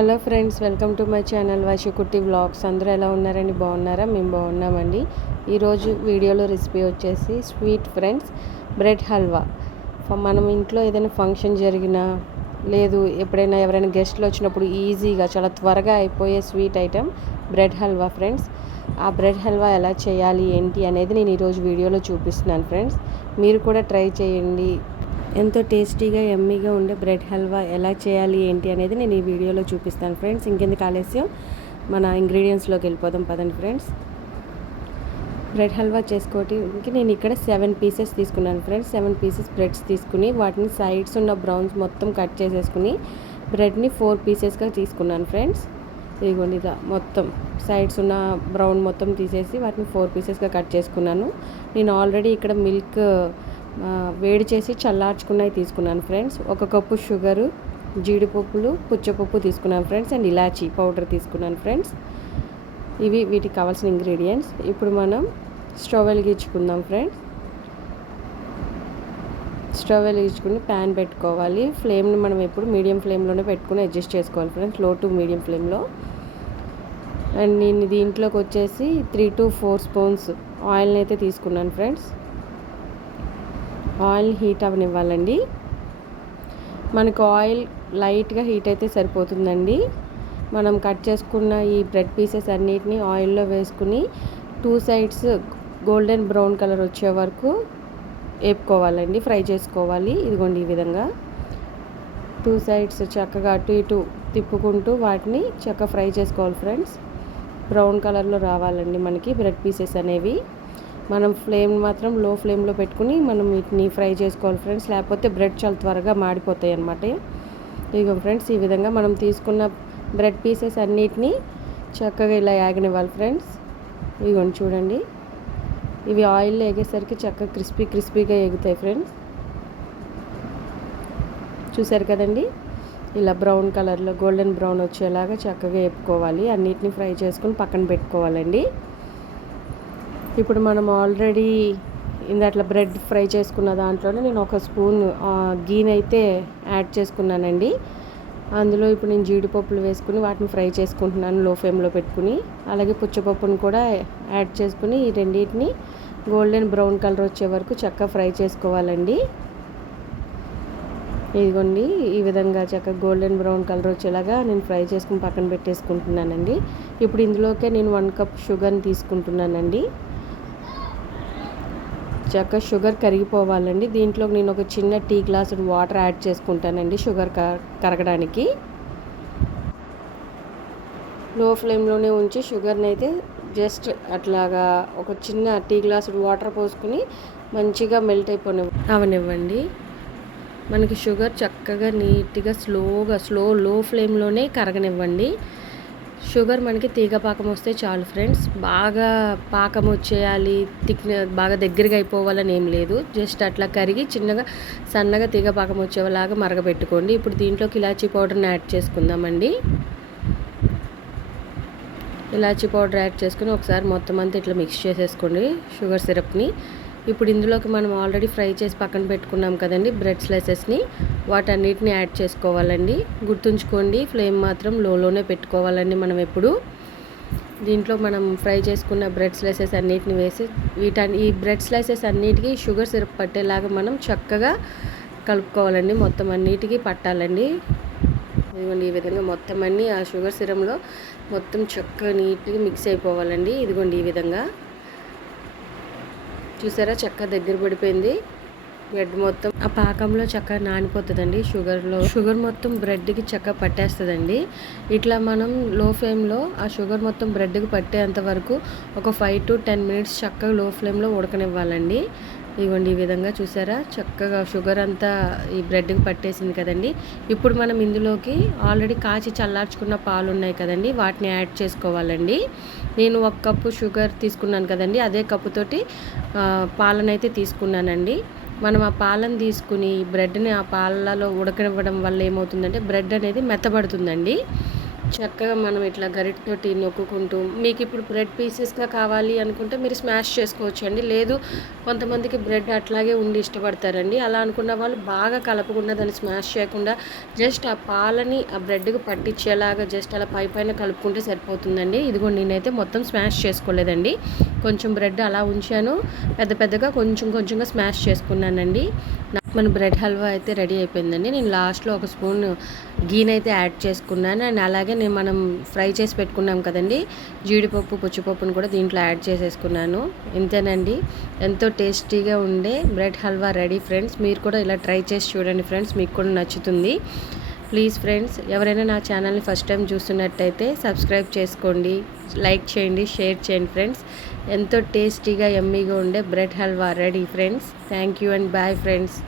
Hello friends, welcome to my channel వైశకుట్టి vlogs. అందరూ ఎలా ఉన్నారండి? బాగున్నారా? మేము బాగున్నామండి. ఈరోజు వీడియోలో రెసిపీ వచ్చేసి స్వీట్ ఫ్రెండ్స్ బ్రెడ్ హల్వా. మనం ఇంట్లో ఏదైనా ఫంక్షన్ జరిగినా లేదు ఎప్పుడైనా ఎవరైనా గెస్ట్లు వచ్చినప్పుడు ఈజీగా చాలా త్వరగా అయిపోయే sweet item bread halwa friends. ఆ బ్రెడ్ హల్వా ఎలా చేయాలి ఏంటి అనేది నేను ఈరోజు వీడియోలో చూపిస్తున్నాను ఫ్రెండ్స్. మీరు కూడా ట్రై చేయండి. ఎంతో టేస్టీగా యమ్మీగా ఉండే బ్రెడ్ హల్వా ఎలా చేయాలి ఏంటి అనేది నేను ఈ వీడియోలో చూపిస్తాను ఫ్రెండ్స్. ఇంకెందుకు ఆలస్యం, మన ఇంగ్రీడియంట్స్లోకి వెళ్ళిపోదాం పదండి ఫ్రెండ్స్. బ్రెడ్ హల్వా చేసుకోవడానికి నేను ఇక్కడ 7 పీసెస్ తీసుకున్నాను ఫ్రెండ్స్. 7 పీసెస్ బ్రెడ్స్ తీసుకుని వాటిని సైడ్స్ ఉన్న బ్రౌన్స్ మొత్తం కట్ చేసేసుకుని బ్రెడ్ని 4 పీసెస్గా తీసుకున్నాను ఫ్రెండ్స్. ఇదిగోండి ఇలా మొత్తం సైడ్స్ ఉన్న బ్రౌన్ మొత్తం తీసేసి వాటిని 4 పీసెస్గా కట్ చేసుకున్నాను. నేను ఆల్రెడీ ఇక్కడ మిల్క్ వేడి చేసి చల్లార్చుకున్నవి తీసుకున్నాను ఫ్రెండ్స్. 1 కప్పు షుగరు, జీడిపప్పులు, పుచ్చపప్పు తీసుకున్నాను ఫ్రెండ్స్. అండ్ ఇలాచీ పౌడర్ తీసుకున్నాను ఫ్రెండ్స్. ఇవి వీటికి కావాల్సిన ఇంగ్రీడియంట్స్. ఇప్పుడు మనం స్టవ్ వెలిగించుకుందాం ఫ్రెండ్స్. స్టవ్ వెలిగించుకుని ప్యాన్ పెట్టుకోవాలి. ఫ్లేమ్ని మనం ఎప్పుడు మీడియం ఫ్లేమ్లోనే పెట్టుకుని అడ్జస్ట్ చేసుకోవాలి ఫ్రెండ్స్, లో టు మీడియం ఫ్లేమ్లో. అండ్ నేను దీంట్లోకి వచ్చేసి 3 to 4 స్పూన్స్ ఆయిల్ని అయితే తీసుకున్నాను ఫ్రెండ్స్. Oil heat అవనివ్వాలండి. మనకు ఆయిల్ లైట్గా హీట్ అయితే సరిపోతుందండి. మనం కట్ చేసుకున్న ఈ బ్రెడ్ పీసెస్ అన్నిటిని ఆయిల్లో వేసుకుని 2 సైడ్స్ గోల్డెన్ బ్రౌన్ కలర్ వచ్చే వరకు వేపుకోవాలండి, ఫ్రై చేసుకోవాలి. ఇదిగోండి ఈ విధంగా 2 సైడ్స్ చక్కగా అటు ఇటు తిప్పుకుంటూ వాటిని చక్కగా ఫ్రై చేసుకోవాలి ఫ్రెండ్స్. బ్రౌన్ కలర్లో రావాలండి మనకి బ్రెడ్ పీసెస్ అనేవి. మనం ఫ్లేమ్ మాత్రం లో ఫ్లేమ్లో పెట్టుకుని మనం వీటిని ఫ్రై చేసుకోవాలి ఫ్రెండ్స్, లేకపోతే బ్రెడ్ చాలా త్వరగా మాడిపోతాయి అన్నమాట. ఇదిగో ఫ్రెండ్స్, ఈ విధంగా మనం తీసుకున్న బ్రెడ్ పీసెస్ అన్నిటినీ చక్కగా ఇలా యాగనివ్వాలి ఫ్రెండ్స్. ఇదిగోండి చూడండి, ఇవి ఆయిల్లో ఎగేసరికి చక్కగా క్రిస్పీగా ఎగుతాయి ఫ్రెండ్స్. చూసారు కదండి, ఇలా బ్రౌన్ కలర్లో గోల్డెన్ బ్రౌన్ వచ్చేలాగా చక్కగా వేపుకోవాలి. అన్నిటిని ఫ్రై చేసుకుని పక్కన పెట్టుకోవాలండి. ఇప్పుడు మనం ఆల్రెడీ ఇందాట్లా బ్రెడ్ ఫ్రై చేసుకున్న దాంట్లోనే నేను 1 స్పూన్ గీని అయితే యాడ్ చేసుకున్నానండి. అందులో ఇప్పుడు నేను జీడిపప్పులు వేసుకుని వాటిని ఫ్రై చేసుకుంటున్నాను లో ఫ్లేమ్లో పెట్టుకుని. అలాగే పుచ్చపప్పును కూడా యాడ్ చేసుకుని ఈ రెండింటిని గోల్డెన్ బ్రౌన్ కలర్ వచ్చే వరకు చక్కగా ఫ్రై చేసుకోవాలండి. ఇదిగోండి ఈ విధంగా చక్కగా గోల్డెన్ బ్రౌన్ కలర్ వచ్చేలాగా నేను ఫ్రై చేసుకుని పక్కన పెట్టేసుకుంటున్నానండి. ఇప్పుడు ఇందులోకే నేను 1 కప్ షుగర్ని తీసుకుంటున్నానండి. చక్కగా షుగర్ కరిగిపోవాలండి. దీంట్లో నేను ఒక చిన్న టీ గ్లాస్ వాటర్ యాడ్ చేసుకుంటానండి షుగర్ కరగడానికి. లో ఫ్లేమ్లోనే ఉంచి షుగర్ని అయితే జస్ట్ అట్లాగా ఒక చిన్న టీ గ్లాస్ వాటర్ పోసుకుని మంచిగా మెల్ట్ అవనివ్వండి. మనకి షుగర్ చక్కగా నీట్గా లో ఫ్లేమ్లోనే కరగనివ్వండి. షుగర్ మనకి తీగ పాకం వస్తే చాలు ఫ్రెండ్స్. బాగా పాకం వచ్చేయాలి, బాగా దగ్గరగా అయిపోవాలని ఏం లేదు. జస్ట్ అట్లా కరిగి చిన్నగా సన్నగా తీగ పాకం వచ్చేలాగా మరగబెట్టుకోండి. ఇప్పుడు దీంట్లోకి ఇలాచీ పౌడర్ని యాడ్ చేసుకుందామండి. ఇలాచీ పౌడర్ యాడ్ చేసుకుని ఒకసారి మొత్తం అంతా ఇట్లా మిక్స్ చేసేసుకోండి షుగర్ సిరప్ని. ఇప్పుడు ఇందులోకి మనం ఆల్రెడీ ఫ్రై చేసి పక్కన పెట్టుకున్నాం కదండి బ్రెడ్ స్లైసెస్ని, వాటన్నిటిని యాడ్ చేసుకోవాలండి. గుర్తుంచుకోండి, ఫ్లేమ్ మాత్రం లోనే పెట్టుకోవాలండి మనం ఎప్పుడు. దీంట్లో మనం ఫ్రై చేసుకున్న బ్రెడ్ స్లైసెస్ అన్నిటిని వేసి ఈ బ్రెడ్ స్లైసెస్ అన్నిటికీ షుగర్ సిరప్ పట్టేలాగా మనం చక్కగా కలుపుకోవాలండి. మొత్తం అన్నిటికీ పట్టాలండి. ఇదిగోండి ఈ విధంగా మొత్తం అన్నీ ఆ షుగర్ సిరప్లో మొత్తం చక్కగా నీట్గా మిక్స్ అయిపోవాలండి. ఇదిగోండి ఈ విధంగా చూసారా, చక్కగా దగ్గర పడిపోయింది బ్రెడ్ మొత్తం. ఆ పాకంలో చక్కగా నానిపోతుందండి. షుగర్ మొత్తం బ్రెడ్కి చక్కగా పట్టేస్తుందండి. ఇట్లా మనం లో ఫ్లేమ్లో ఆ షుగర్ మొత్తం బ్రెడ్కి పట్టేంత వరకు ఒక 5 to 10 మినిట్స్ చక్కగా లో ఫ్లేమ్లో ఉడకనివ్వాలండి. ఇదిగోండి ఈ విధంగా చూసారా, చక్కగా షుగర్ అంతా ఈ బ్రెడ్కి పట్టేసింది కదండి. ఇప్పుడు మనం ఇందులోకి ఆల్రెడీ కాచి చల్లార్చుకున్న పాలు ఉన్నాయి కదండి, వాటిని యాడ్ చేసుకోవాలండి. నేను 1 కప్పు షుగర్ తీసుకున్నాను కదండి, అదే కప్పుతోటి పాలనైతే తీసుకున్నానండి. మనం ఆ పాలను తీసుకుని బ్రెడ్ని ఆ పాలలో ఉడకనివ్వడం వల్ల ఏమవుతుందంటే బ్రెడ్ అనేది మెత్తబడుతుందండి. చక్కగా మనం ఇట్లా గరిటతోటి నొక్కుకుంటూ మీకు ఇప్పుడు బ్రెడ్ పీసెస్గా కావాలి అనుకుంటే మీరు స్మాష్ చేసుకోవచ్చు అండి. లేదు కొంతమందికి బ్రెడ్ అట్లాగే ఉండి ఇష్టపడతారండి. అలా అనుకున్న వాళ్ళు బాగా కలపకుండా దాన్ని స్మాష్ చేయకుండా జస్ట్ ఆ పాలని ఆ బ్రెడ్కి పట్టించేలాగా జస్ట్ అలా పైన కలుపుకుంటే సరిపోతుందండి. ఇదిగో నేనైతే మొత్తం స్మాష్ చేసుకోలేదండి. కొంచెం బ్రెడ్ అలా ఉంచాను, పెద్దగా కొంచెంగా స్మాష్ చేసుకున్నానండి. మన బ్రెడ్ హల్వా అయితే రెడీ అయిపోయిందండి. నేను లాస్ట్లో ఒక స్పూన్ గీనైతే యాడ్ చేసుకున్నాను. అండ్ అలాగే మనం ఫ్రై చేసి పెట్టుకున్నాం కదండి జీడిపప్పు, పుచ్చిపప్పును కూడా దీంట్లో యాడ్ చేసేసుకున్నాను. ఇంతేనండి, ఎంతో టేస్టీగా ఉండే బ్రెడ్ హల్వా రెడీ ఫ్రెండ్స్. మీరు కూడా ఇలా ట్రై చేసి చూడండి ఫ్రెండ్స్, మీకు కూడా నచ్చుతుంది. ప్లీజ్ ఫ్రెండ్స్, ఎవరైనా నా ఛానల్ని ఫస్ట్ టైం చూస్తున్నట్టయితే సబ్స్క్రైబ్ చేసుకోండి, లైక్ చేయండి, షేర్ చేయండి ఫ్రెండ్స్. ఎంతో టేస్టీగా యమ్మీగా ఉండే bread halwa ready friends. Thank you and bye friends.